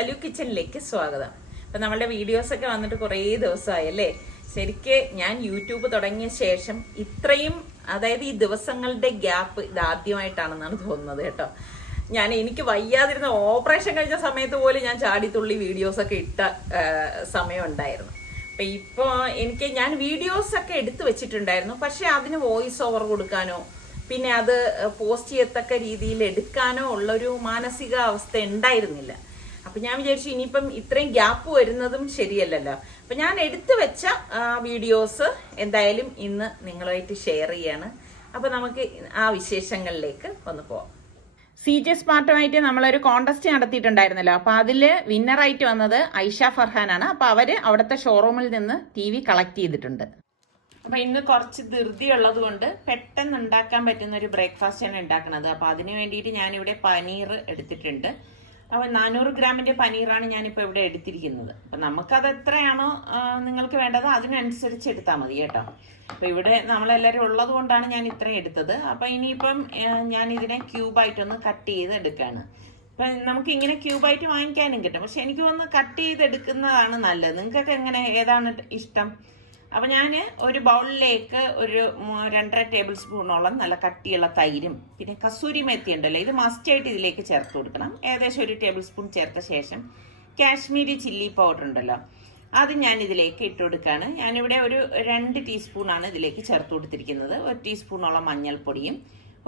സലു കിച്ചണിലേക്ക് സ്വാഗതം. അപ്പൊ നമ്മളുടെ വീഡിയോസ് ഒക്കെ വന്നിട്ട് കുറേ ദിവസമായി അല്ലേ. ശരിക്ക് ഞാൻ യൂട്യൂബ് തുടങ്ങിയ ശേഷം ഇത്രയും, അതായത് ഈ ദിവസങ്ങളുടെ ഗ്യാപ്പ് ഇതാദ്യമായിട്ടാണെന്നാണ് തോന്നുന്നത് കേട്ടോ. എനിക്ക് വയ്യാതിരുന്ന ഓപ്പറേഷൻ കഴിഞ്ഞ സമയത്ത് പോലും ഞാൻ ചാടിത്തുള്ളി വീഡിയോസൊക്കെ ഇട്ട സമയം ഉണ്ടായിരുന്നു. അപ്പൊ ഇപ്പൊ ഞാൻ വീഡിയോസൊക്കെ എടുത്തു വെച്ചിട്ടുണ്ടായിരുന്നു, പക്ഷെ അതിന് വോയിസ് ഓവർ കൊടുക്കാനോ പിന്നെ അത് പോസ്റ്റ് ചെയ്യത്തക്ക രീതിയിൽ എടുക്കാനോ ഉള്ളൊരു മാനസികാവസ്ഥ ഉണ്ടായിരുന്നില്ല. അപ്പൊ ഞാൻ വിചാരിച്ചു ഇനിയിപ്പം ഇത്രയും ഗ്യാപ്പ് വരുന്നതും ശരിയല്ലല്ലോ. അപ്പൊ ഞാൻ എടുത്തു വെച്ച വീഡിയോസ് എന്തായാലും ഇന്ന് നിങ്ങളുമായിട്ട് ഷെയർ ചെയ്യാണ്. അപ്പൊ നമുക്ക് ആ വിശേഷങ്ങളിലേക്ക് ഒന്ന് പോവാം. CJ സ്മാർട്ടുമായിട്ട് നമ്മളൊരു കോൺടെസ്റ്റ് നടത്തിയിട്ടുണ്ടായിരുന്നല്ലോ. അപ്പൊ അതില് വിന്നറായിട്ട് വന്നത് ഐഷ ഫർഹാനാണ്. അപ്പൊ അവര് അവിടുത്തെ ഷോറൂമിൽ നിന്ന് TV കളക്ട് ചെയ്തിട്ടുണ്ട്. അപ്പൊ ഇന്ന് കുറച്ച് ധൃതി ഉള്ളത് കൊണ്ട് പെട്ടെന്ന് ഉണ്ടാക്കാൻ പറ്റുന്ന ഒരു ബ്രേക്ക്ഫാസ്റ്റ് ആണ് ഉണ്ടാക്കുന്നത്. അപ്പൊ അതിന് വേണ്ടിയിട്ട് ഞാനിവിടെ പനീർ എടുത്തിട്ടുണ്ട്. അപ്പൊ 400 ഗ്രാമിന്റെ പനീറാണ് ഞാനിപ്പോ ഇവിടെ എടുത്തിരിക്കുന്നത്. അപ്പൊ നമുക്കത് എത്രയാണോ നിങ്ങൾക്ക് വേണ്ടത് അതിനനുസരിച്ച് എടുത്താൽ മതി കേട്ടോ. അപ്പൊ ഇവിടെ നമ്മളെല്ലാവരും ഉള്ളത് കൊണ്ടാണ് ഞാൻ ഇത്രയും എടുത്തത്. അപ്പൊ ഇനിയിപ്പം ഞാൻ ഇതിനെ ക്യൂബായിട്ടൊന്ന് കട്ട് ചെയ്ത് എടുക്കാണ്. അപ്പൊ നമുക്ക് ഇങ്ങനെ ക്യൂബായിട്ട് വാങ്ങിക്കാനും കിട്ടും, പക്ഷെ എനിക്ക് ഒന്ന് കട്ട് ചെയ്ത് എടുക്കുന്നതാണ് നല്ലത്. നിങ്ങൾക്കൊക്കെ ഏതാണ് ഇഷ്ടം? അപ്പൊ ഞാൻ ഒരു ബൗളിലേക്ക് ഒരു 2.5 ടേബിൾ സ്പൂണോളം നല്ല കട്ടിയുള്ള തൈരും പിന്നെ കസൂരി മെത്തി ഉണ്ടല്ലോ, ഇത് മസ്റ്റായിട്ട് ഇതിലേക്ക് ചേർത്ത് കൊടുക്കണം. ഏകദേശം 1 ടേബിൾ സ്പൂൺ ചേർത്ത ശേഷം കാശ്മീരി ചില്ലി പൗഡർ ഉണ്ടല്ലോ, അത് ഞാൻ ഇതിലേക്ക് ഇട്ട് കൊടുക്കുകയാണ്. ഞാനിവിടെ ഒരു 2 ടീസ്പൂണാണ് ഇതിലേക്ക് ചേർത്ത് കൊടുത്തിരിക്കുന്നത്. 1 ടീസ്പൂണോളം മഞ്ഞൾപ്പൊടിയും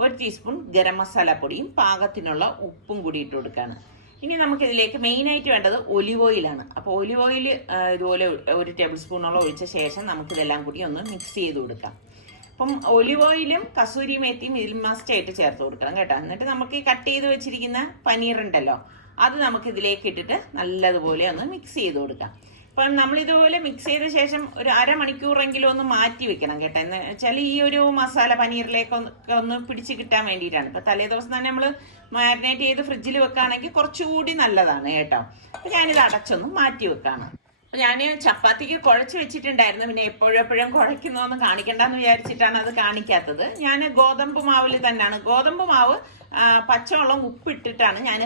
1 ടീസ്പൂൺ ഗരം മസാല പൊടിയും പാകത്തിനുള്ള ഉപ്പും കൂടി ഇട്ട് കൊടുക്കുകയാണ്. ഇനി നമുക്കിതിലേക്ക് മെയിനായിട്ട് വേണ്ടത് ഒലിവ് ഓയിലാണ്. അപ്പോൾ ഒലിവ് ഓയിൽ ഇതുപോലെ 1 ടേബിൾ സ്പൂണോളം ഒഴിച്ച ശേഷം നമുക്കിതെല്ലാം കൂടി ഒന്ന് മിക്സ് ചെയ്ത് കൊടുക്കാം. അപ്പം ഒലിവ് ഓയിലും കസൂരി മേത്തിയും ഇതിൽ മസ്റ്റായിട്ട് ചേർത്ത് കൊടുക്കണം കേട്ടോ. എന്നിട്ട് നമുക്ക് ഈ കട്ട് ചെയ്ത് വെച്ചിരിക്കുന്ന പനീർ ഉണ്ടല്ലോ, അത് നമുക്ക് ഇതിലേക്ക് ഇട്ടിട്ട് നല്ലതുപോലെ ഒന്ന് മിക്സ് ചെയ്ത് കൊടുക്കാം. അപ്പം നമ്മളിതുപോലെ മിക്സ് ചെയ്ത ശേഷം ഒരു അരമണിക്കൂറെങ്കിലും ഒന്ന് മാറ്റി വെക്കണം കേട്ടോ. എന്ന് വെച്ചാൽ ഈ ഒരു മസാല പനീറിലേക്ക് ഒന്ന് പിടിച്ച് കിട്ടാൻ വേണ്ടിയിട്ടാണ്. ഇപ്പം തലേദിവസം തന്നെ നമ്മൾ മാരിനേറ്റ് ചെയ്ത് ഫ്രിഡ്ജിൽ വെക്കുകയാണെങ്കിൽ കുറച്ചുകൂടി നല്ലതാണ് കേട്ടോ. അപ്പം ഞാനിത് അടച്ചൊന്ന് മാറ്റി വെക്കാണ്. അപ്പം ഞാൻ ചപ്പാത്തിക്ക് കുഴച്ച് വെച്ചിട്ടുണ്ടായിരുന്നു. പിന്നെ എപ്പോഴും കുഴയ്ക്കുന്നതൊന്നും കാണിക്കണ്ടെന്ന് വിചാരിച്ചിട്ടാണ് അത് കാണിക്കാത്തത്. ഞാൻ ഗോതമ്പ് മാവിൽ തന്നെയാണ്, ഗോതമ്പ് മാവ് പച്ചവെള്ളം ഉപ്പിട്ടിട്ടാണ് ഞാൻ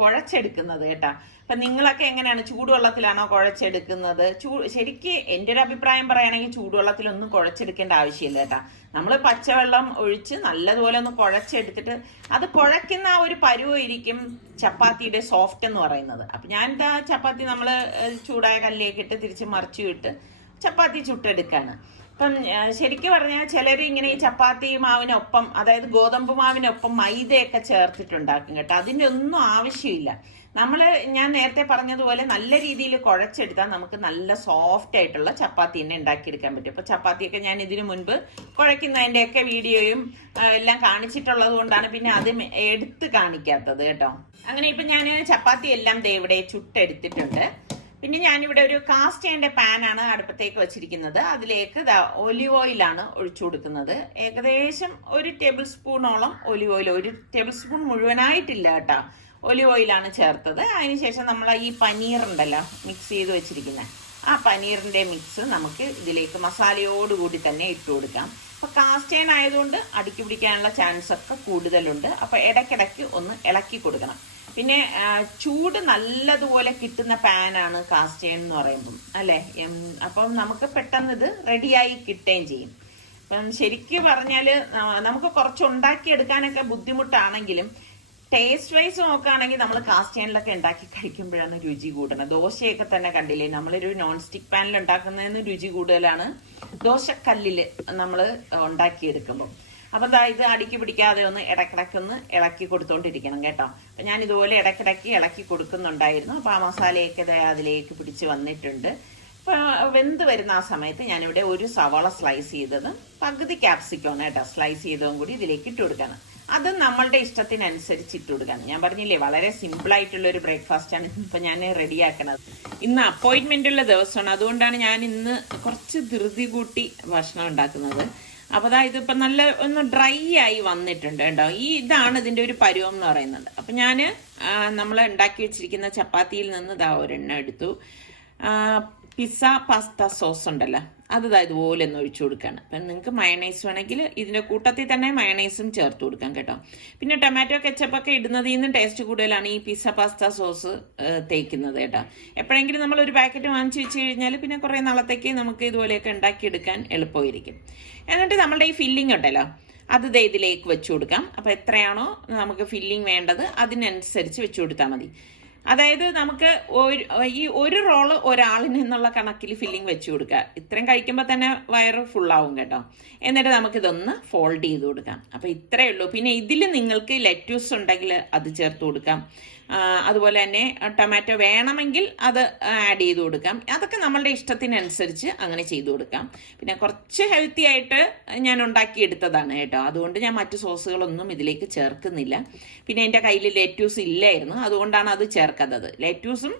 കുഴച്ചെടുക്കുന്നത് കേട്ടോ. അപ്പൊ നിങ്ങളൊക്കെ എങ്ങനെയാണ്? ചൂടുവെള്ളത്തിലാണോ കുഴച്ചെടുക്കുന്നത്? ശരിക്ക് എൻ്റെ ഒരു അഭിപ്രായം പറയുകയാണെങ്കിൽ ചൂടുവെള്ളത്തിലൊന്നും കുഴച്ചെടുക്കേണ്ട ആവശ്യമില്ല കേട്ടോ. നമ്മൾ പച്ചവെള്ളം ഒഴിച്ച് നല്ലതുപോലെ ഒന്ന് കുഴച്ചെടുത്തിട്ട് അത് കുഴയ്ക്കുന്ന ആ ഒരു പരുവായിരിക്കും ചപ്പാത്തിയുടെ സോഫ്റ്റ് എന്ന് പറയുന്നത്. അപ്പൊ ഞാൻ ചപ്പാത്തി നമ്മൾ ചൂടായ കല്ലിലേക്ക് ഇട്ട് തിരിച്ച് മറിച്ചു ഇട്ട് ചപ്പാത്തി ചുട്ടെടുക്കാണ്. അപ്പം ശരിക്കും പറഞ്ഞാൽ ചിലർ ഇങ്ങനെ ഈ ചപ്പാത്തി മാവിനൊപ്പം, അതായത് ഗോതമ്പ് മാവിനൊപ്പം മൈദയൊക്കെ ചേർത്തിട്ടുണ്ടാക്കും കേട്ടോ. അതിൻ്റെ ഒന്നും ആവശ്യമില്ല. ഞാൻ നേരത്തെ പറഞ്ഞതുപോലെ നല്ല രീതിയിൽ കുഴച്ചെടുത്താൽ നമുക്ക് നല്ല സോഫ്റ്റ് ആയിട്ടുള്ള ചപ്പാത്തി തന്നെ ഉണ്ടാക്കിയെടുക്കാൻ പറ്റും. അപ്പൊ ചപ്പാത്തിയൊക്കെ ഞാൻ ഇതിനു മുൻപ് കുഴയ്ക്കുന്നതിൻ്റെയൊക്കെ വീഡിയോയും എല്ലാം കാണിച്ചിട്ടുള്ളത് കൊണ്ടാണ് പിന്നെ അത് എടുത്ത് കാണിക്കാത്തത് കേട്ടോ. അങ്ങനെ ഇപ്പൊ ഞാൻ ചപ്പാത്തി എല്ലാം ഇവിടെ ചുട്ടെടുത്തിട്ടുണ്ട്. പിന്നെ ഞാനിവിടെ ഒരു കാസ്റ്റ് അയണിന്റെ പാനാണ് അടുപ്പത്തേക്ക് വെച്ചിരിക്കുന്നത്. അതിലേക്ക് ഒലിവ് ഓയിലാണ് ഒഴിച്ചു കൊടുക്കുന്നത്. ഏകദേശം 1 ടേബിൾ സ്പൂണോളം ഒലിവ് ഓയിൽ, 1 ടേബിൾ സ്പൂൺ മുഴുവനായിട്ടില്ല കേട്ടോ, ഒലിവ് ഓയിലാണ് ചേർത്തത്. അതിനുശേഷം നമ്മൾ ഈ പനീർ ഉണ്ടല്ലോ മിക്സ് ചെയ്ത് വെച്ചിരിക്കുന്നത്, ആ പനീറിന്റെ മിക്സ് നമുക്ക് ഇതിലേക്ക് മസാലയോടുകൂടി തന്നെ ഇട്ട് കൊടുക്കാം. അപ്പൊ കാസ്റ്റ് അയൺ ആയതുകൊണ്ട് അടുക്കി പിടിക്കാനുള്ള ചാൻസ് ഒക്കെ കൂടുതലുണ്ട്. അപ്പൊ ഇടയ്ക്കിടയ്ക്ക് ഒന്ന് ഇളക്കി കൊടുക്കണം. പിന്നെ ചൂട് നല്ലതുപോലെ കിട്ടുന്ന പാനാണ് കാസ്റ്റ് അയൺ എന്ന് പറയുമ്പം അല്ലേ. അപ്പം നമുക്ക് പെട്ടെന്ന് ഇത് റെഡിയായി കിട്ടുകയും ചെയ്യും. അപ്പം ശരിക്കും പറഞ്ഞാല് നമുക്ക് കുറച്ച് ഉണ്ടാക്കിയെടുക്കാനൊക്കെ ബുദ്ധിമുട്ടാണെങ്കിലും ടേസ്റ്റ് വൈസ് നോക്കുകയാണെങ്കിൽ നമ്മൾ കാസ്റ്റ് അയണിലൊക്കെ ഉണ്ടാക്കി കഴിക്കുമ്പോഴാണ് രുചി കൂടുന്നത്. ദോശയൊക്കെ തന്നെ കണ്ടില്ലേ, നമ്മളൊരു നോൺ സ്റ്റിക് പാനിൽ ഉണ്ടാക്കുന്നതിന് രുചി കൂടുതലാണ് ദോശക്കല്ലിൽ നമ്മൾ ഉണ്ടാക്കിയെടുക്കുമ്പോൾ. അപ്പൊ ഇത് അടുക്കി പിടിക്കാതെ ഒന്ന് ഇടക്കിടക്കൊന്ന് ഇളക്കി കൊടുത്തോണ്ടിരിക്കണം കേട്ടോ. അപ്പൊ ഞാൻ ഇതുപോലെ ഇടക്കിടക്ക് ഇളക്കി കൊടുക്കുന്നുണ്ടായിരുന്നു. അപ്പൊ ആ മസാലയൊക്കെ അതിലേക്ക് പിടിച്ച് വന്നിട്ടുണ്ട്. അപ്പൊ വെന്ത് വരുന്ന ആ സമയത്ത് ഞാനിവിടെ 1 സവാള സ്ലൈസ് ചെയ്തതും പകുതി ക്യാപ്സിക്കമാണ് കേട്ടോ സ്ലൈസ് ചെയ്തതും കൂടി ഇതിലേക്ക് ഇട്ട് കൊടുക്കാണ്. അത് നമ്മളുടെ ഇഷ്ടത്തിനനുസരിച്ച് ഇട്ട് കൊടുക്കാണ്. ഞാൻ പറഞ്ഞില്ലേ വളരെ സിമ്പിൾ ആയിട്ടുള്ള ഒരു ബ്രേക്ക്ഫാസ്റ്റ് ആണ് ഇപ്പൊ ഞാൻ റെഡിയാക്കണത്. ഇന്ന് അപ്പോയിന്റ്മെന്റ് ഉള്ള ദിവസമാണ്, അതുകൊണ്ടാണ് ഞാൻ ഇന്ന് കുറച്ച് ധൃതി കൂട്ടി ഭക്ഷണം ഉണ്ടാക്കുന്നത്. അപ്പൊ ഇതിപ്പോ നല്ല ഒന്ന് ഡ്രൈ ആയി വന്നിട്ടുണ്ട് കേട്ടോ. ഇതാണ് ഇതിന്റെ ഒരു പരുവം എന്ന് പറയുന്നത്. അപ്പൊ ഞാന് നമ്മൾ ഉണ്ടാക്കി വെച്ചിരിക്കുന്ന ചപ്പാത്തിയിൽ നിന്ന് ഒരെണ്ണം എടുത്തു. പിസ്സ പാസ്ത സോസ് ഉണ്ടല്ലോ, അത് ഇതുപോലെ ഒന്ന് ഒഴിച്ചു കൊടുക്കുകയാണ്. അപ്പം നിങ്ങൾക്ക് മയണൈസ് വേണമെങ്കിൽ ഇതിൻ്റെ കൂട്ടത്തിൽ തന്നെ മയണൈസും ചേർത്ത് കൊടുക്കാം കേട്ടോ. പിന്നെ ടൊമാറ്റോ കെച്ചപ്പൊക്കെ ഇടുന്നതിൽ നിന്ന് ടേസ്റ്റ് കൂടുതലാണ് ഈ പിസ്സ പാസ്ത സോസ് തേക്കുന്നത് കേട്ടോ. എപ്പോഴെങ്കിലും നമ്മൾ ഒരു പാക്കറ്റ് വാങ്ങിച്ച് വെച്ച് കഴിഞ്ഞാൽ പിന്നെ കുറേ നാളത്തേക്ക് നമുക്ക് ഇതുപോലെയൊക്കെ ഉണ്ടാക്കിയെടുക്കാൻ എളുപ്പമായിരിക്കും. എന്നിട്ട് നമ്മളുടെ ഈ ഫില്ലിംഗ് ഉണ്ടല്ലോ അത് ഇതിലേക്ക് വെച്ചു കൊടുക്കാം. അപ്പോൾ എത്രയാണോ നമുക്ക് ഫില്ലിംഗ് വേണ്ടത് അതിനനുസരിച്ച് വെച്ചു കൊടുത്താൽ മതി. അതായത് നമുക്ക് ഒരു റോള് ഒരാളിന് എന്നുള്ള കണക്കിൽ ഫില്ലിംഗ് വെച്ച് കൊടുക്കുക. ഇത്രയും കഴിക്കുമ്പോൾ തന്നെ വയറ് ഫുള്ളാവും കേട്ടോ. എന്നിട്ട് നമുക്കിതൊന്ന് ഫോൾഡ് ചെയ്ത് കൊടുക്കാം. അപ്പോൾ ഇത്രയേ ഉള്ളൂ. പിന്നെ ഇതിൽ നിങ്ങൾക്ക് ലെറ്റ്യൂസ് ഉണ്ടെങ്കിൽ അത് ചേർത്ത് കൊടുക്കാം. അതുപോലെ തന്നെ ടൊമാറ്റോ വേണമെങ്കിൽ അത് ആഡ് ചെയ്ത് കൊടുക്കാം. അതൊക്കെ നമ്മളുടെ ഇഷ്ടത്തിനനുസരിച്ച് അങ്ങനെ ചെയ്തു കൊടുക്കാം. പിന്നെ കുറച്ച് ഹെൽത്തി ആയിട്ട് ഞാൻ ഉണ്ടാക്കിയെടുത്തതാണ് കേട്ടോ. അതുകൊണ്ട് ഞാൻ മറ്റു സോസുകളൊന്നും ഇതിലേക്ക് ചേർക്കുന്നില്ല. പിന്നെ എൻ്റെ കയ്യിൽ ലെറ്റ്യൂസ് ഇല്ലായിരുന്നു, അതുകൊണ്ടാണ് അത് ചേർക്കാത്തത്. ലെറ്റ്യൂസും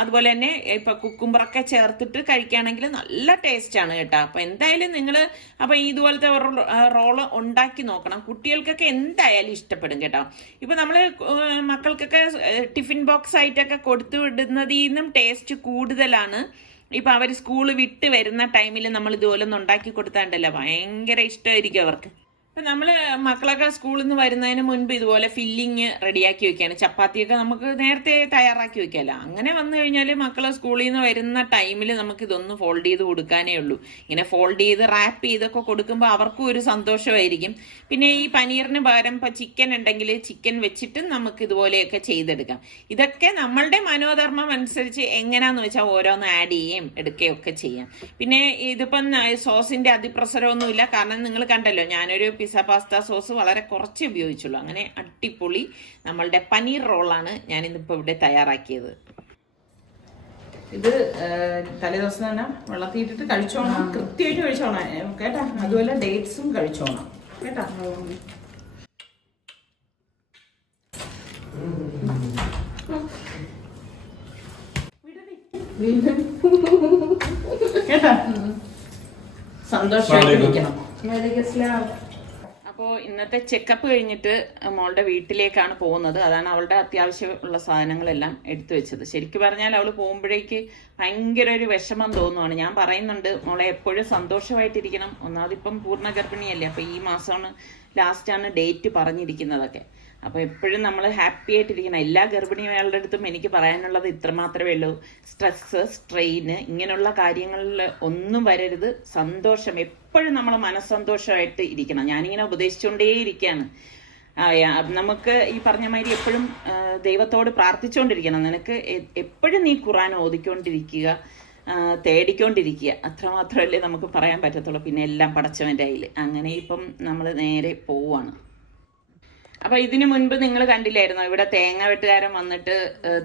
അതുപോലെ തന്നെ ഇപ്പം കുക്കുംബറൊക്കെ ചേർത്തിട്ട് കഴിക്കുകയാണെങ്കിൽ നല്ല ടേസ്റ്റാണ് കേട്ടോ. അപ്പോൾ എന്തായാലും നിങ്ങൾ അപ്പോൾ ഇതുപോലത്തെ ഒരു റോള് ഉണ്ടാക്കി നോക്കണം. കുട്ടികൾക്കൊക്കെ എന്തായാലും ഇഷ്ടപ്പെടും കേട്ടോ. ഇപ്പം നമ്മൾ മക്കൾക്കൊക്കെ ടിഫിൻ ബോക്സ് ആയിട്ടൊക്കെ കൊടുത്തു വിടുന്നതിൽ നിന്നും ടേസ്റ്റ് കൂടുതലാണ്. ഇപ്പം അവർ സ്കൂൾ വിട്ട് വരുന്ന ടൈമിൽ നമ്മൾ ഇതുപോലെ ഒന്ന് ഉണ്ടാക്കി കൊടുത്താണ്ടല്ലോ ഭയങ്കര ഇഷ്ടമായിരിക്കും അവർക്ക്. അപ്പം നമ്മൾ മക്കളൊക്കെ സ്കൂളിൽ നിന്ന് വരുന്നതിന് മുൻപ് ഇതുപോലെ ഫില്ലിങ് റെഡിയാക്കി വെക്കുകയാണ്. ചപ്പാത്തിയൊക്കെ നമുക്ക് നേരത്തെ തയ്യാറാക്കി വെക്കാമല്ലോ. അങ്ങനെ വന്നു കഴിഞ്ഞാൽ മക്കൾ സ്കൂളിൽ നിന്ന് വരുന്ന ടൈമിൽ നമുക്ക് ഇതൊന്ന് ഫോൾഡ് ചെയ്ത് കൊടുക്കാനേ ഉള്ളൂ. ഇങ്ങനെ ഫോൾഡ് ചെയ്ത് റാപ്പ് ചെയ്തൊക്കെ കൊടുക്കുമ്പോൾ അവർക്കും ഒരു സന്തോഷമായിരിക്കും. പിന്നെ ഈ പനീറിന് പകരം ഇപ്പം ചിക്കൻ ഉണ്ടെങ്കിൽ ചിക്കൻ വെച്ചിട്ട് നമുക്ക് ഇതുപോലെയൊക്കെ ചെയ്തെടുക്കാം. ഇതൊക്കെ നമ്മളുടെ മനോധർമ്മം അനുസരിച്ച് എങ്ങനെയാണെന്ന് വെച്ചാൽ ഓരോന്ന് ആഡ് ചെയ്യുകയും എടുക്കുകയൊക്കെ ചെയ്യാം. പിന്നെ ഇതിപ്പം സോസിൻ്റെ അതിപ്രസരമൊന്നുമില്ല. കാരണം നിങ്ങൾ കണ്ടല്ലോ ഞാനൊരു പിസ്സ പാസ്ത സോസ് വളരെ കുറച്ച് ഉപയോഗിച്ചുള്ളൂ. അങ്ങനെ അടിപൊളി നമ്മളുടെ പനീർ റോളാണ് ഞാനിന്നിപ്പോൾ ഇവിടെ തയ്യാറാക്കിയത്. ഇത് തലേദിവസം തന്നെ വെള്ളത്തിയിട്ടിട്ട് കഴിച്ചോണം, കൃത്യമായിട്ട് കഴിച്ചോണം കേട്ടാ. അതുപോലെ ഡേറ്റ്സും കഴിച്ചോണം കേട്ടാ. കേട്ടാ സന്തോഷമായിട്ടിരിക്കണം. അപ്പോൾ ഇന്നത്തെ ചെക്കപ്പ് കഴിഞ്ഞിട്ട് മോളുടെ വീട്ടിലേക്കാണ് പോകുന്നത്. അതാണ് അവളുടെ അത്യാവശ്യമുള്ള സാധനങ്ങളെല്ലാം എടുത്തു വെച്ചത്. ശരിക്കും പറഞ്ഞാൽ അവൾ പോകുമ്പോഴേക്ക് ഭയങ്കര ഒരു വിഷമം തോന്നുവാണ്. ഞാൻ പറയുന്നുണ്ട് മോളെ എപ്പോഴും സന്തോഷമായിട്ടിരിക്കണം. ഒന്നാമതിപ്പം പൂർണ്ണ ഗർഭിണിയല്ലേ. അപ്പോൾ ഈ മാസമാണ് ലാസ്റ്റാണ് ഡേറ്റ് പറഞ്ഞിരിക്കുന്നതൊക്കെ. അപ്പോൾ എപ്പോഴും നമ്മൾ ഹാപ്പി ആയിട്ടിരിക്കണം. എല്ലാ ഗർഭിണികളുടെ അടുത്തും എനിക്ക് പറയാനുള്ളത് ഇത്ര മാത്രമേ ഉള്ളൂ. സ്ട്രെസ്, സ്ട്രെയിന് ഇങ്ങനെയുള്ള കാര്യങ്ങളിൽ ഒന്നും വരരുത്. സന്തോഷം എപ്പോഴും നമ്മൾ മനസ്സന്തോഷമായിട്ട് ഇരിക്കണം. ഞാനിങ്ങനെ ഉപദേശിച്ചുകൊണ്ടേയിരിക്കുകയാണ്. നമുക്ക് ഈ പറഞ്ഞ മാതിരി എപ്പോഴും ദൈവത്തോട് പ്രാർത്ഥിച്ചുകൊണ്ടിരിക്കണം. നിനക്ക് എപ്പോഴും നീ ഖുർആൻ ഓതിക്കൊണ്ടിരിക്കുക, തേടിക്കൊണ്ടിരിക്കുക. അത്രമാത്രമല്ലേ നമുക്ക് പറയാൻ പറ്റത്തുള്ളൂ. പിന്നെ എല്ലാം പടച്ചവൻ്റെ കയ്യിൽ. അങ്ങനെ ഇപ്പം നമ്മൾ നേരെ പോവുകയാണ്. അപ്പോൾ ഇതിനു മുൻപ് നിങ്ങൾ കണ്ടില്ലായിരുന്നോ ഇവിടെ തേങ്ങ വെട്ടുകാരൻ വന്നിട്ട്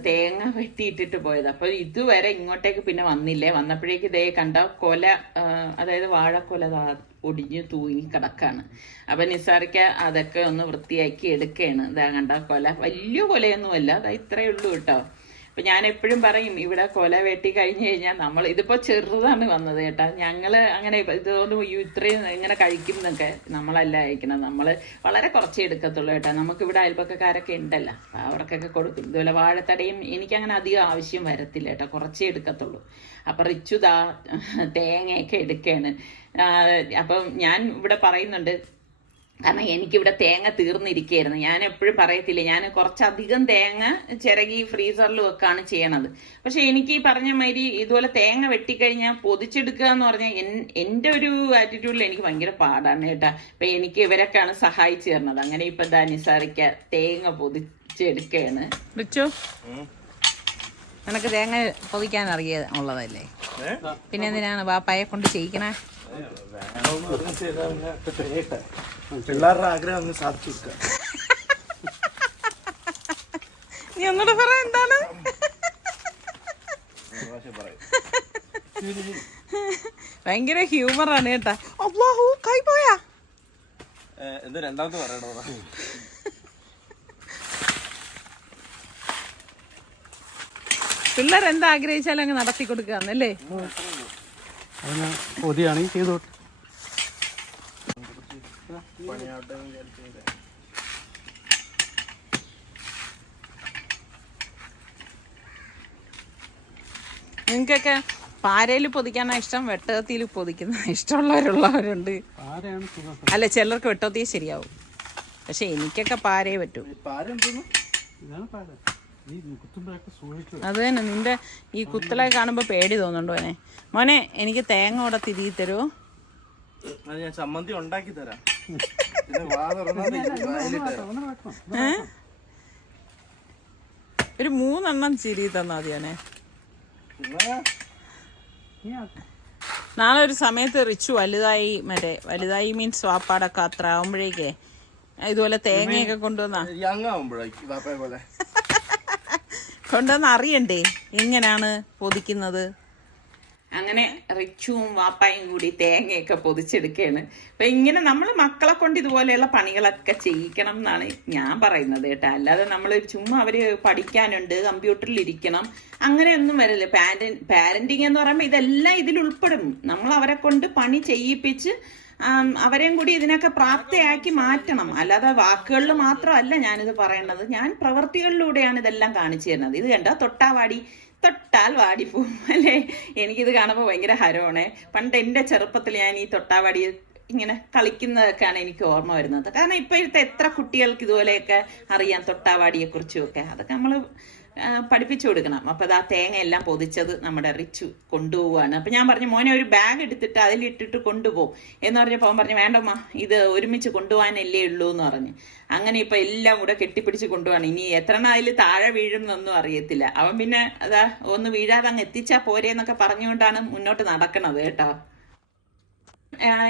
തേങ്ങ വെട്ടിയിട്ടിട്ട് പോയത്. അപ്പോൾ ഇതുവരെ ഇങ്ങോട്ടേക്ക് പിന്നെ വന്നില്ലേ. വന്നപ്പോഴേക്ക് ഇതേ കണ്ട കൊല, അതായത് വാഴക്കൊല ഒടിഞ്ഞ് തൂങ്ങി കിടക്കാണ്. അപ്പം നിസാറിക്ക അതൊക്കെ ഒന്ന് വൃത്തിയാക്കി എടുക്കുകയാണ്. ഇതാ കണ്ട കൊല, വലിയ കൊലയൊന്നുമല്ല, അതാ ഇത്രയേ ഉള്ളൂ കേട്ടോ. അപ്പം ഞാൻ എപ്പോഴും പറയും ഇവിടെ കൊല വെട്ടി കഴിഞ്ഞ് കഴിഞ്ഞാൽ നമ്മൾ ഇതിപ്പോൾ ചെറുതാണ് വന്നത് കേട്ടോ. ഞങ്ങൾ അങ്ങനെ ഇതൊന്നും ഇത്രയും ഇങ്ങനെ കഴിക്കും എന്നൊക്കെ നമ്മളല്ല കഴിക്കണം. നമ്മൾ വളരെ കുറച്ചേ എടുക്കത്തുള്ളൂ കേട്ടോ. നമുക്കിവിടെ അയൽപ്പക്കക്കാരൊക്കെ ഉണ്ടല്ലോ, അവർക്കൊക്കെ കൊടുക്കും. ഇതുപോലെ വാഴത്തടയും എനിക്കങ്ങനെ അധികം ആവശ്യം വരത്തില്ല കേട്ടോ, കുറച്ചേ എടുക്കത്തുള്ളൂ. അപ്പം റിച്ചുതാ തേങ്ങയൊക്കെ എടുക്കുകയാണ്. അപ്പം ഞാൻ ഇവിടെ പറയുന്നുണ്ട്, കാരണം എനിക്കിവിടെ തേങ്ങ തീർന്നിരിക്കുകയായിരുന്നു. ഞാൻ എപ്പോഴും പറയത്തില്ല, ഞാൻ കുറച്ചധികം തേങ്ങ ചിരകി ഫ്രീസറിൽ വെക്കാണ് ചെയ്യണത്. പക്ഷെ എനിക്ക് ഈ പറഞ്ഞ മാതിരി ഇതുപോലെ തേങ്ങ വെട്ടിക്കഴിഞ്ഞാൽ പൊതിച്ചെടുക്കുക എന്ന് പറഞ്ഞാൽ എൻ്റെ ഒരു ആറ്റിറ്റ്യൂഡിൽ എനിക്ക് ഭയങ്കര പാടാണ് കേട്ടാ. അപ്പം എനിക്ക് ഇവരൊക്കെയാണ് സഹായിച്ചു തരുന്നത്. അങ്ങനെ ഇപ്പം ദാ നിസാറിക്ക തേങ്ങ പൊതിച്ചെടുക്കുകയാണ്. വിളിച്ചോ, നിനക്ക് തേങ്ങ പൊതിക്കാൻ ഉള്ളതല്ലേ, പിന്നെ എന്തിനാണ് ബാപ്പായെ കൊണ്ട് ചെയ്യിക്കണേ? പിള്ളേരുടെ ആഗ്രഹം ഒന്ന് സാധിച്ചു കൊടുക്കുക. നീ ഒന്നുകൂടെ പറ എന്താണ്? ഭയങ്കര ഹ്യൂമറാണ് കേട്ടാ. അല്ലാഹു കൈ പോയാ എന്താ രണ്ടാമത് പറയണോ? പിള്ളേർ എന്താ ആഗ്രഹിച്ചാലും അങ്ങ് നടത്തി കൊടുക്കാന്നല്ലേ. പൊതിയാണെങ്കിൽ ചെയ്തോട്ടെ. നിങ്ങൾക്കൊക്കെ പാരയിൽ പൊതിക്കാനാ ഇഷ്ടം, വെട്ടകത്തിയിൽ പൊതിക്കുന്ന ഇഷ്ടമുള്ളവരുള്ളവരുണ്ട്. അല്ല, ചിലർക്ക് വെട്ടകത്തിയെ ശരിയാവും, പക്ഷെ എനിക്കൊക്കെ പാരയെ പറ്റൂ. അത് തന്നെ, നിന്റെ ഈ കുത്തലെ കാണുമ്പോ പേടി തോന്നുന്നുണ്ടോ മോനെ? മോനെ, എനിക്ക് തേങ്ങ കൂടെ തിരികെ തരുമോ? ഞാൻ ചമ്മന്തി ഉണ്ടാക്കി തരാം. ഒരു 3 എണ്ണം ചിരി തന്നാ മതിയാനെ. നാളെ ഒരു സമയത്ത് റിച്ചു വലുതായി മീൻസ് വാപ്പാടൊക്കെ അത്ര ആവുമ്പോഴേക്കേ ഇതുപോലെ തേങ്ങയൊക്കെ കൊണ്ടുവന്ന് അറിയണ്ടേ എങ്ങനെയാണ് പൊതിക്കുന്നത്. അങ്ങനെ റിച്ചുവും വാപ്പായും കൂടി തേങ്ങയൊക്കെ പൊതിച്ചെടുക്കുകയാണ്. അപ്പൊ ഇങ്ങനെ നമ്മൾ മക്കളെ കൊണ്ട് ഇതുപോലെയുള്ള പണികളൊക്കെ ചെയ്യിക്കണം എന്നാണ് ഞാൻ പറയുന്നത് കേട്ടോ. അല്ലാതെ നമ്മൾ ചുമ്മാ അവര് പഠിക്കാനുണ്ട്, കമ്പ്യൂട്ടറിൽ ഇരിക്കണം, അങ്ങനെയൊന്നും വരില്ല. പാരന്റിങ് എന്ന് പറയുമ്പോൾ ഇതെല്ലാം ഇതിൽ ഉൾപ്പെടും. നമ്മൾ അവരെ കൊണ്ട് പണി ചെയ്യിപ്പിച്ച് അവരെയും കൂടി ഇതിനൊക്കെ പ്രാപ്തിയാക്കി മാറ്റണം. അല്ലാതെ വാക്കുകളിൽ മാത്രമല്ല ഞാനിത് പറയേണ്ടത്, ഞാൻ പ്രവൃത്തികളിലൂടെയാണ് ഇതെല്ലാം കാണിച്ചു തരുന്നത്. ഇത് കണ്ടോ, തൊട്ടാൽ വാടിപ്പോവും അല്ലേ? എനിക്കിത് കാണുമ്പോൾ ഭയങ്കര ഹരമാണേ. പണ്ട് എൻ്റെ ചെറുപ്പത്തിൽ ഞാൻ ഈ തൊട്ടാവാടി ഇങ്ങനെ കളിക്കുന്നതൊക്കെയാണ് എനിക്ക് ഓർമ്മ വരുന്നത്. കാരണം ഇപ്പോഴത്തെ എത്ര കുട്ടികൾക്ക് ഇതുപോലെയൊക്കെ അറിയാം തൊട്ടാവാടിയെ കുറിച്ചും ഒക്കെ. അതൊക്കെ നമ്മൾ പഠിപ്പിച്ചു കൊടുക്കണം. അപ്പൊ അത് ആ തേങ്ങ എല്ലാം പൊതിച്ചത് നമ്മുടെ റിച്ചു കൊണ്ടുപോവാണ്. അപ്പൊ ഞാൻ പറഞ്ഞു, മോനെ ഒരു ബാഗ് എടുത്തിട്ട് അതിലിട്ടിട്ട് കൊണ്ടുപോകും എന്ന് പറഞ്ഞപ്പോൾ അവൻ പറഞ്ഞു, വേണ്ടമ്മ, ഇത് ഒരുമിച്ച് കൊണ്ടുപോകാനല്ലേ ഉള്ളൂ എന്ന് പറഞ്ഞു. അങ്ങനെ ഇപ്പൊ എല്ലാം കൂടെ കെട്ടിപ്പിടിച്ച് കൊണ്ടുപോവാണ്. ഇനി എത്ര അതിൽ താഴെ വീഴും എന്നൊന്നും അറിയത്തില്ല. അവൻ പിന്നെ അതാ ഒന്ന് വീഴാതെ അങ്ങ് എത്തിച്ചാ പോരേന്നൊക്കെ പറഞ്ഞുകൊണ്ടാണ് മുന്നോട്ട് നടക്കണത് കേട്ടോ.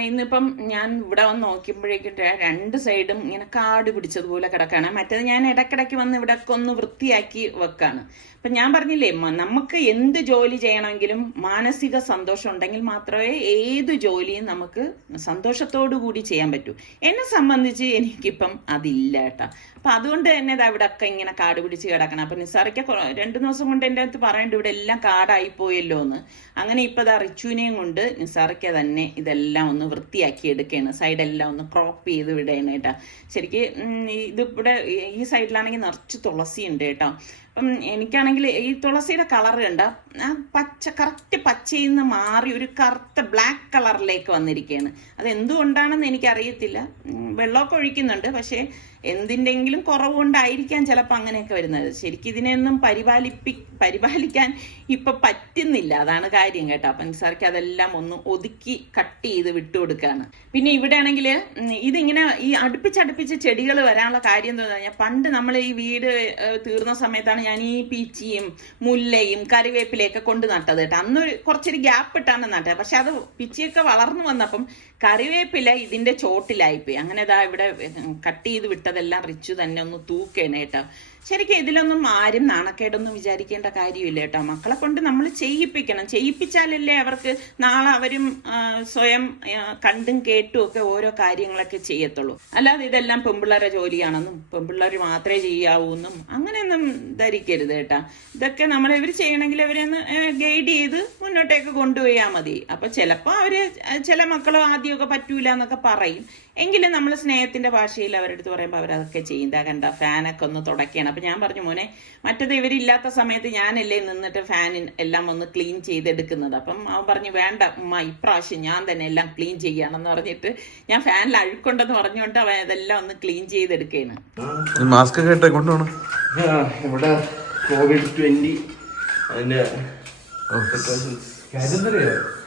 ഇന്നിപ്പം ഞാൻ ഇവിടെ വന്ന് നോക്കിയപ്പോഴേക്കും 2 സൈഡും ഇങ്ങനെ കാട് പിടിച്ചതുപോലെ കിടക്കാണ്. മറ്റേത് ഞാൻ ഇടയ്ക്കിടയ്ക്ക് വന്ന് ഇവിടെ ഒന്ന് വൃത്തിയാക്കി വെക്കാണ്. അപ്പൊ ഞാൻ പറഞ്ഞില്ലേ, നമുക്ക് എന്ത് ജോലി ചെയ്യണമെങ്കിലും മാനസിക സന്തോഷം ഉണ്ടെങ്കിൽ മാത്രമേ ഏത് ജോലിയും നമുക്ക് സന്തോഷത്തോടു കൂടി ചെയ്യാൻ പറ്റൂ. എന്നെ സംബന്ധിച്ച് എനിക്കിപ്പം അതില്ല കേട്ടോ. അപ്പൊ അതുകൊണ്ട് തന്നെ ഇവിടെ ഒക്കെ ഇങ്ങനെ കാട് പിടിച്ച് കിടക്കണം. അപ്പൊ നിസാറിക്ക 2 ദിവസം കൊണ്ട് എൻ്റെ അടുത്ത് പറയണ്ട് ഇവിടെ എല്ലാം കാടായി പോയല്ലോ എന്ന്. അങ്ങനെ ഇപ്പൊ റിച്ചുവിനെയും കൊണ്ട് നിസാറിക്ക തന്നെ ഇതെല്ലാം ഒന്ന് വൃത്തിയാക്കി എടുക്കുകയാണ്. സൈഡെല്ലാം ഒന്ന് ക്രോപ്പ് ചെയ്ത് വിടുകയാണ് കേട്ടോ. ശരിക്കും ഇതിവിടെ ഈ സൈഡിലാണെങ്കിൽ നിറച്ച് തുളസി ഉണ്ട് കേട്ടോ. അപ്പം എനിക്കാണെങ്കിൽ ഈ തുളസിയുടെ കളർ കണ്ട ആ കറക്റ്റ് പച്ചയിൽ നിന്ന് മാറി ഒരു കറുത്ത ബ്ലാക്ക് കളറിലേക്ക് വന്നിരിക്കുകയാണ്. അത് എന്തുകൊണ്ടാണെന്ന് എനിക്കറിയത്തില്ല. വെള്ളമൊക്കെ ഒഴിക്കുന്നുണ്ട്, പക്ഷേ എന്തിൻ്റെങ്കിലും കുറവുകൊണ്ടായിരിക്കാം ചിലപ്പോൾ അങ്ങനെയൊക്കെ വരുന്നത്. ശരിക്കും ഇതിനെയൊന്നും പരിപാലിക്കാൻ ഇപ്പൊ പറ്റുന്നില്ല, അതാണ് കാര്യം കേട്ടോ. അപ്പം നിസാർക്ക് അതെല്ലാം ഒന്ന് ഒതുക്കി കട്ട് ചെയ്ത് വിട്ടുകൊടുക്കുകയാണ്. പിന്നെ ഇവിടെ ആണെങ്കിൽ ഇതിങ്ങനെ ഈ അടുപ്പിച്ചടുപ്പിച്ച് ചെടികൾ വരാനുള്ള കാര്യം എന്താ പറഞ്ഞാൽ, പണ്ട് നമ്മൾ ഈ വീട് തീർന്ന സമയത്താണ് ഞാൻ ഈ പീച്ചിയും മുല്ലയും കറിവേപ്പിലയൊക്കെ കൊണ്ട് നട്ടത് കേട്ടോ. അന്നൊരു കുറച്ചൊരു ഗ്യാപ്പ് ഇട്ടാണ് നട്ടത്. പക്ഷെ അത് പിച്ചിയൊക്കെ വളർന്നു വന്നപ്പം കറിവേപ്പില ഇതിന്റെ ചോട്ടിലായിപ്പോയി. അങ്ങനെ ഇതാ ഇവിടെ കട്ട് ചെയ്ത് വിട്ടതെല്ലാം റിച്ചു തന്നെ ഒന്ന് തൂക്കേണ് കേട്ടോ. ശരിക്കും ഇതിലൊന്നും ആരും നാണക്കേടൊന്നും വിചാരിക്കേണ്ട കാര്യമില്ല കേട്ടോ. മക്കളെ കൊണ്ട് നമ്മൾ ചെയ്യിപ്പിക്കണം. ചെയ്യിപ്പിച്ചാലല്ലേ അവർക്ക് നാളെ അവരും സ്വയം കണ്ടും കേട്ടും ഒക്കെ ഓരോ കാര്യങ്ങളൊക്കെ ചെയ്യത്തുള്ളൂ. അല്ലാതെ ഇതെല്ലാം പെൺപിള്ളേരെ ജോലിയാണെന്നും പെൺപിള്ളേർ മാത്രമേ ചെയ്യാവൂ എന്നും അങ്ങനെയൊന്നും ധരിക്കരുത് കേട്ടാ. ഇതൊക്കെ ഇവർ ചെയ്യണമെങ്കിൽ അവരൊന്ന് ഗൈഡ് ചെയ്ത് മുന്നോട്ടേക്ക് കൊണ്ടുപോയാൽ മതി. അപ്പൊ ചിലപ്പോൾ ചില മക്കൾ ആദ്യമൊക്കെ പറ്റൂല എന്നൊക്കെ പറയും. എങ്കിലും നമ്മൾ സ്നേഹത്തിന്റെ ഭാഷയിൽ അവരുടെ അടുത്ത് പറയുമ്പോൾ അവരതൊക്കെ ചെയ്യും. കണ്ട ഫാനൊക്കെ ഒന്ന് തുടയ്ക്കണം. അപ്പൊ ഞാൻ പറഞ്ഞു, മോനെ, മറ്റത് ഇവരില്ലാത്ത സമയത്ത് ഞാനല്ലേ നിന്നിട്ട് ഫാൻ എല്ലാം ഒന്ന് ക്ലീൻ ചെയ്തെടുക്കുന്നത്. അപ്പം അവൻ പറഞ്ഞു, വേണ്ട ഉമ്മ, ഇപ്രാവശ്യം ഞാൻ തന്നെ എല്ലാം ക്ലീൻ ചെയ്യാണെന്ന് പറഞ്ഞിട്ട് ഞാൻ ഫാനിൽ അഴുക്കുണ്ടെന്ന് പറഞ്ഞുകൊണ്ട് അവൻ അതെല്ലാം ഒന്ന് ക്ലീൻ ചെയ്തെടുക്കുകയാണ്. മാസ്ക് കേട്ടെ കൊണ്ടുപോകണം. ഇവിടെ COVID-20 അതിന്റെ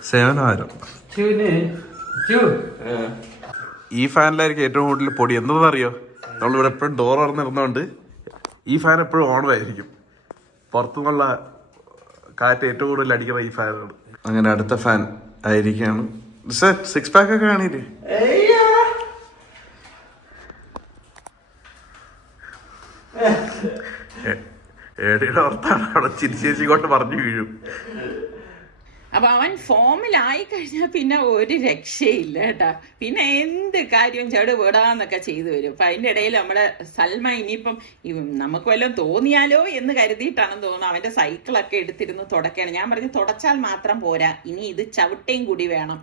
7,000. ഈ ഫാനിലായിരിക്കും ഏറ്റവും കൂടുതൽ പൊടി. എന്താണെന്നറിയോ, നമ്മളിവിടെ എപ്പോഴും ഡോർ തുറന്നിരുന്നോണ്ട് ഈ ഫാൻ എപ്പോഴും ഓണായിരിക്കും. പുറത്തുനിന്നുള്ള കാറ്റ് ഏറ്റവും കൂടുതൽ അടിക്കുന്ന ഈ ഫാനാണ്. അങ്ങനെ അടുത്ത ഫാൻ ആയിരിക്കാണ്. 6 പാക്ക് ഒക്കെ കാണില്ലേ? ഏടിയുടെ ഓർത്താണ് അവിടെ ചിരിച്ചേച്ചിക്കോട്ട് പറഞ്ഞു വീഴും. അപ്പൊ അവൻ ഫോമിലായി കഴിഞ്ഞാൽ പിന്നെ ഒരു രക്ഷയില്ല കേട്ടാ. പിന്നെ എന്ത് കാര്യവും ചെടു വിടാന്നൊക്കെ ചെയ്തു വരും. അപ്പൊ അതിന്റെ ഇടയിൽ നമ്മുടെ സൽമ ഇനിയിപ്പം നമുക്ക് വല്ലതും തോന്നിയാലോ എന്ന് കരുതിയിട്ടാണെന്ന് തോന്നുന്നു അവന്റെ സൈക്കിളൊക്കെ എടുത്തിരുന്ന് തുടക്കുകയാണ്. ഞാൻ പറഞ്ഞു, തുടച്ചാൽ മാത്രം പോരാ, ഇനി ഇത് ചവിട്ടയും കൂടി വേണം.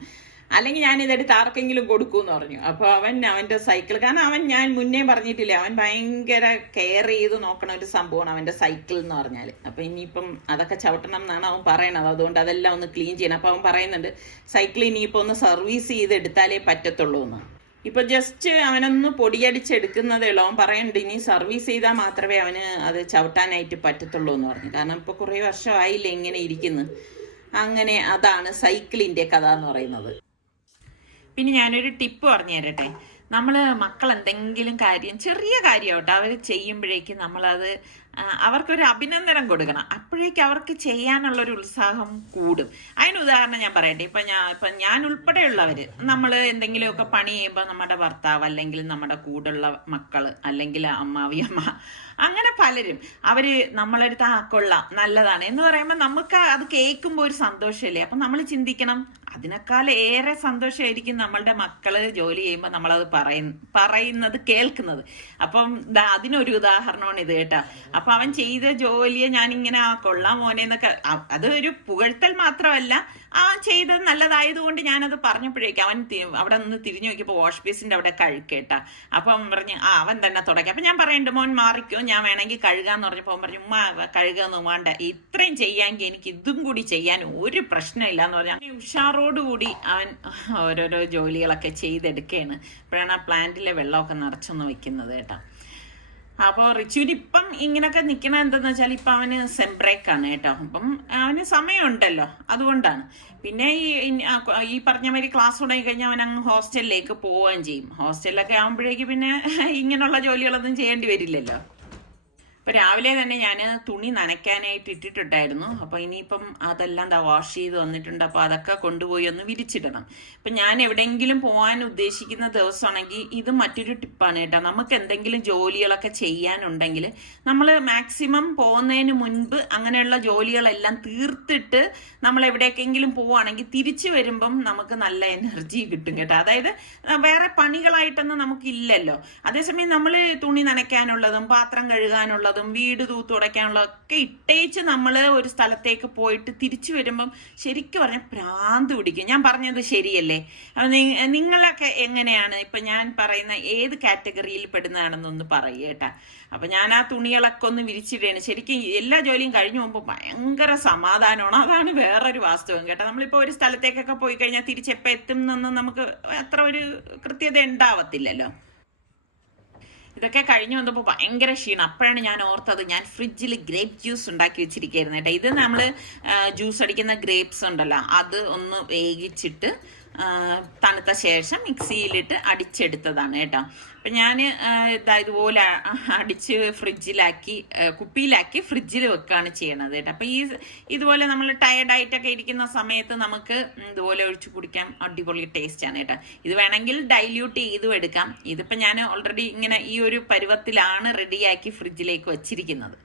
അല്ലെങ്കിൽ ഞാൻ ഇതെടുത്ത് ആർക്കെങ്കിലും കൊടുക്കൂന്ന് പറഞ്ഞു. അപ്പോൾ അവൻ്റെ സൈക്കിൾ, കാരണം ഞാൻ മുന്നേ പറഞ്ഞിട്ടില്ലേ, അവൻ ഭയങ്കര കെയർ ചെയ്ത് നോക്കണ ഒരു സംഭവമാണ് അവൻ്റെ സൈക്കിൾ എന്ന് പറഞ്ഞാൽ. അപ്പോൾ ഇനിയിപ്പം അതൊക്കെ ചവിട്ടണം എന്നാണ് അവൻ പറയണത്. അതുകൊണ്ട് അതെല്ലാം ഒന്ന് ക്ലീൻ ചെയ്യണം. അപ്പോൾ അവൻ പറയുന്നുണ്ട് സൈക്കിൾ ഇനിയിപ്പോൾ ഒന്ന് സർവീസ് ചെയ്ത് എടുത്താലേ പറ്റത്തുള്ളൂ എന്ന്. ഇപ്പൊ ജസ്റ്റ് അവനൊന്ന് പൊടിയടിച്ചെടുക്കുന്നതേ ഉള്ളൂ. അവൻ പറയുന്നുണ്ട് ഇനി സർവീസ് ചെയ്താൽ മാത്രമേ അവന് അത് ചവിട്ടാനായിട്ട് പറ്റത്തുള്ളൂ എന്ന് പറഞ്ഞു. കാരണം ഇപ്പൊ കുറേ വർഷമായില്ലേ ഇങ്ങനെ ഇരിക്കുന്നു. അങ്ങനെ അതാണ് സൈക്കിളിന്റെ കഥ എന്ന് പറയുന്നത്. പിന്നെ ഞാനൊരു ടിപ്പ് പറഞ്ഞു തരട്ടെ. നമ്മൾ മക്കൾ എന്തെങ്കിലും കാര്യം, ചെറിയ കാര്യമാവട്ടെ, അവർ ചെയ്യുമ്പോഴേക്കും നമ്മളത് അവർക്കൊരു അഭിനന്ദനം കൊടുക്കണം. അപ്പോഴേക്കും അവർക്ക് ചെയ്യാനുള്ളൊരു ഉത്സാഹം കൂടും. അതിന് ഉദാഹരണം ഞാൻ പറയട്ടെ. ഇപ്പം ഞാൻ ഉൾപ്പെടെയുള്ളവർ, നമ്മൾ എന്തെങ്കിലുമൊക്കെ പണി ചെയ്യുമ്പോൾ നമ്മുടെ ഭർത്താവ് അല്ലെങ്കിൽ നമ്മുടെ കൂടെയുള്ള മക്കൾ അല്ലെങ്കിൽ അമ്മാവിയമ്മ, അങ്ങനെ പലരും അവർ നമ്മളെടുത്ത് കൊള്ളാം നല്ലതാണ് എന്ന് പറയുമ്പോൾ നമുക്ക് അത് കേൾക്കുമ്പോൾ ഒരു സന്തോഷമല്ലേ. അപ്പം നമ്മൾ ചിന്തിക്കണം അതിനേക്കാൾ ഏറെ സന്തോഷമായിരിക്കും നമ്മളുടെ മക്കള് ജോലി ചെയ്യുമ്പോൾ നമ്മളത് പറയുന്നത് കേൾക്കുന്നത്. അപ്പം അതിനൊരു ഉദാഹരണമാണ് ഇത് കേട്ടാ. അപ്പൊ അവൻ ചെയ്ത ജോലിയെ ഞാനിങ്ങനെ കൊള്ളാം മോനെ എന്നൊക്കെ, അത് ഒരു പുകഴ്ത്തൽ മാത്രമല്ല, അവൻ ചെയ്തത് നല്ലതായതുകൊണ്ട് ഞാനത് പറഞ്ഞപ്പോഴേക്കും അവൻ അവിടെ നിന്ന് തിരിഞ്ഞു നോക്കിയപ്പോൾ വാഷ് ബേസിന്റെ അവിടെ കഴുക്കേട്ടാ. അപ്പം അവൻ പറഞ്ഞു അവൻ തന്നെ തുടങ്ങി. അപ്പൊ ഞാൻ പറയുന്നുണ്ട് മോൻ മാറിക്കോ, ഞാൻ വേണമെങ്കിൽ കഴുകാന്ന് പറഞ്ഞപ്പോൾ അവൻ പറഞ്ഞു ഉമ്മ കഴുകാന്ന് വേണ്ട, ഇത്രയും ചെയ്യാമെങ്കിൽ എനിക്ക് ഇതും കൂടി ചെയ്യാൻ ഒരു പ്രശ്നമില്ല എന്ന് പറഞ്ഞാൽ ഉഷാറോടുകൂടി അവൻ ഓരോരോ ജോലികളൊക്കെ ചെയ്തെടുക്കുകയാണ്. അപ്പോഴാണ് ആ പ്ലാന്റിലെ വെള്ളമൊക്കെ നിറച്ചൊന്ന് വെക്കുന്നത് കേട്ടോ. അപ്പോൾ റിച്ചുവിന് ഇപ്പം ഇങ്ങനെയൊക്കെ നിൽക്കണ എന്താന്ന് വെച്ചാൽ ഇപ്പം അവന് സെംബ്രേക്കാണ് കേട്ടോ. അപ്പം അവന് സമയമുണ്ടല്ലോ, അതുകൊണ്ടാണ്. പിന്നെ ഈ പറഞ്ഞ മാതിരി ക്ലാസ് തുടങ്ങി കഴിഞ്ഞാൽ അവൻ അങ്ങ് ഹോസ്റ്റലിലേക്ക് പോവുകയും ചെയ്യും. ഹോസ്റ്റലിലൊക്കെ ആകുമ്പോഴേക്ക് പിന്നെ ഇങ്ങനെയുള്ള ജോലികളൊന്നും ചെയ്യേണ്ടി വരില്ലല്ലോ. ഇപ്പം രാവിലെ തന്നെ ഞാൻ തുണി നനയ്ക്കാനായിട്ട് ഇട്ടിട്ടുണ്ടായിരുന്നു. അപ്പോൾ ഇനിയിപ്പം അതെല്ലാം വാഷ് ചെയ്ത് വന്നിട്ടുണ്ട്. അപ്പോൾ അതൊക്കെ കൊണ്ടുപോയി ഒന്ന് വിരിച്ചിടണം. ഇപ്പം ഞാൻ എവിടെയെങ്കിലും പോകാൻ ഉദ്ദേശിക്കുന്ന ദിവസമാണെങ്കിൽ ഇത് മറ്റൊരു ടിപ്പാണ് കേട്ടോ. നമുക്ക് എന്തെങ്കിലും ജോലികളൊക്കെ ചെയ്യാനുണ്ടെങ്കിൽ നമ്മൾ മാക്സിമം പോകുന്നതിന് മുൻപ് അങ്ങനെയുള്ള ജോലികളെല്ലാം തീർത്തിട്ട് നമ്മൾ എവിടേക്കെങ്കിലും പോവുകയാണെങ്കിൽ തിരിച്ചു വരുമ്പം നമുക്ക് നല്ല എനർജി കിട്ടും കേട്ടോ. അതായത് വേറെ പണികളായിട്ടൊന്നും നമുക്കില്ലല്ലോ. അതേസമയം നമ്മൾ തുണി നനയ്ക്കാനുള്ളതും പാത്രം കഴുകാനുള്ളതും വീട് തൂത്തുടയ്ക്കാനുള്ളതൊക്കെ ഇട്ടേച്ച് നമ്മൾ ഒരു സ്ഥലത്തേക്ക് പോയിട്ട് തിരിച്ചു വരുമ്പം ശരിക്കും പറഞ്ഞാൽ ഭ്രാന്ത് പിടിക്കും. ഞാൻ പറഞ്ഞത് ശരിയല്ലേ? നിങ്ങളൊക്കെ എങ്ങനെയാണ്? ഇപ്പൊ ഞാൻ പറയുന്ന ഏത് കാറ്റഗറിയിൽ പെടുന്നതാണെന്നൊന്ന് പറയേട്ടാ. അപ്പൊ ഞാൻ ആ തുണികളൊക്കെ ഒന്ന് വിരിച്ചിടുകയാണ്. ശരിക്കും എല്ലാ ജോലിയും കഴിഞ്ഞു പോകുമ്പോൾ ഭയങ്കര സമാധാനമാണ്. അതാണ് വേറൊരു വാസ്തവം കേട്ടോ. നമ്മളിപ്പോൾ ഒരു സ്ഥലത്തേക്കൊക്കെ പോയി കഴിഞ്ഞാൽ തിരിച്ചെപ്പോൾ എത്തും എന്നൊന്നും നമുക്ക് അത്ര ഒരു കൃത്യത ഉണ്ടാവത്തില്ലല്ലോ. ഇതൊക്കെ കഴിഞ്ഞു വന്നപ്പോൾ ഭയങ്കര ക്ഷീണം. അപ്പോഴാണ് ഞാൻ ഓർത്തത് ഞാൻ ഫ്രിഡ്ജിൽ ഗ്രേപ്പ് ജ്യൂസ് ഉണ്ടാക്കി വെച്ചിരിക്കുകയായിരുന്നു കേട്ടോ. ഇത് നമ്മൾ ജ്യൂസ് അടിക്കുന്ന ഗ്രേപ്സ് ഉണ്ടല്ലോ, അത് ഒന്ന് വേവിച്ചിട്ട് തണുത്ത ശേഷം മിക്സിയിലിട്ട് അടിച്ചെടുത്തതാണ് കേട്ടോ. അപ്പം ഞാൻ ഇതുപോലെ അടിച്ച് ഫ്രിഡ്ജിലാക്കി കുപ്പിയിലാക്കി ഫ്രിഡ്ജിൽ വെക്കുകയാണ് ചെയ്യണത് കേട്ടോ. അപ്പം ഇതുപോലെ നമ്മൾ ടയർഡായിട്ടൊക്കെ ഇരിക്കുന്ന സമയത്ത് നമുക്ക് ഇതുപോലെ ഒഴിച്ചു കുടിക്കാൻ അടിപൊളി ടേസ്റ്റാണ് കേട്ടോ. ഇത് വേണമെങ്കിൽ ഡൈല്യൂട്ട് ചെയ്തും എടുക്കാം. ഇതിപ്പോൾ ഞാൻ ഓൾറെഡി ഇങ്ങനെ ഈ ഒരു പരുവത്തിലാണ് റെഡിയാക്കി ഫ്രിഡ്ജിലേക്ക് വച്ചിരിക്കുന്നത്.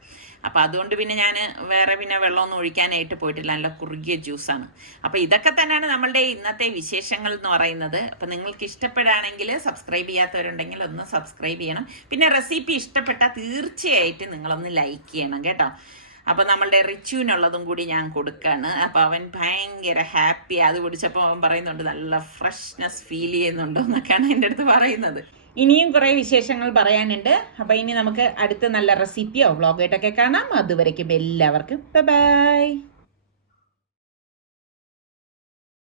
അപ്പം അതുകൊണ്ട് പിന്നെ ഞാൻ വേറെ പിന്നെ വെള്ളമൊന്നും ഒഴിക്കാനായിട്ട് പോയിട്ടില്ല. നല്ല കുറുകിയ ജ്യൂസാണ്. അപ്പം ഇതൊക്കെ തന്നെയാണ് നമ്മളുടെ ഇന്നത്തെ വിശേഷങ്ങൾ എന്ന് പറയുന്നത്. അപ്പം നിങ്ങൾക്ക് ഇഷ്ടപ്പെടുകയാണെങ്കിൽ, സബ്സ്ക്രൈബ് ചെയ്യാത്തവരുണ്ടെങ്കിൽ ഒന്ന് സബ്സ്ക്രൈബ് ചെയ്യണം. പിന്നെ റെസിപ്പി ഇഷ്ടപ്പെട്ടാൽ തീർച്ചയായിട്ടും നിങ്ങളൊന്ന് ലൈക്ക് ചെയ്യണം കേട്ടോ. അപ്പം നമ്മളുടെ റിച്ചുവിനുള്ളതും കൂടി ഞാൻ കൊടുക്കുകയാണ്. അപ്പം അവൻ ഭയങ്കര ഹാപ്പി. അത് കുടിച്ചപ്പോൾ അവൻ പറയുന്നുണ്ട് നല്ല ഫ്രഷ്നെസ് ഫീൽ ചെയ്യുന്നുണ്ടോ എന്നൊക്കെയാണ് എൻ്റെ അടുത്ത് പറയുന്നത്. ഇനിയും കുറേ വിശേഷങ്ങൾ പറയാനുണ്ട്. അപ്പം ഇനി നമുക്ക് അടുത്ത നല്ല റെസിപ്പിയോ വ്ളോഗായിട്ടൊക്കെ കാണാം. അതുവരയ്ക്കും എല്ലാവർക്കും ബൈ.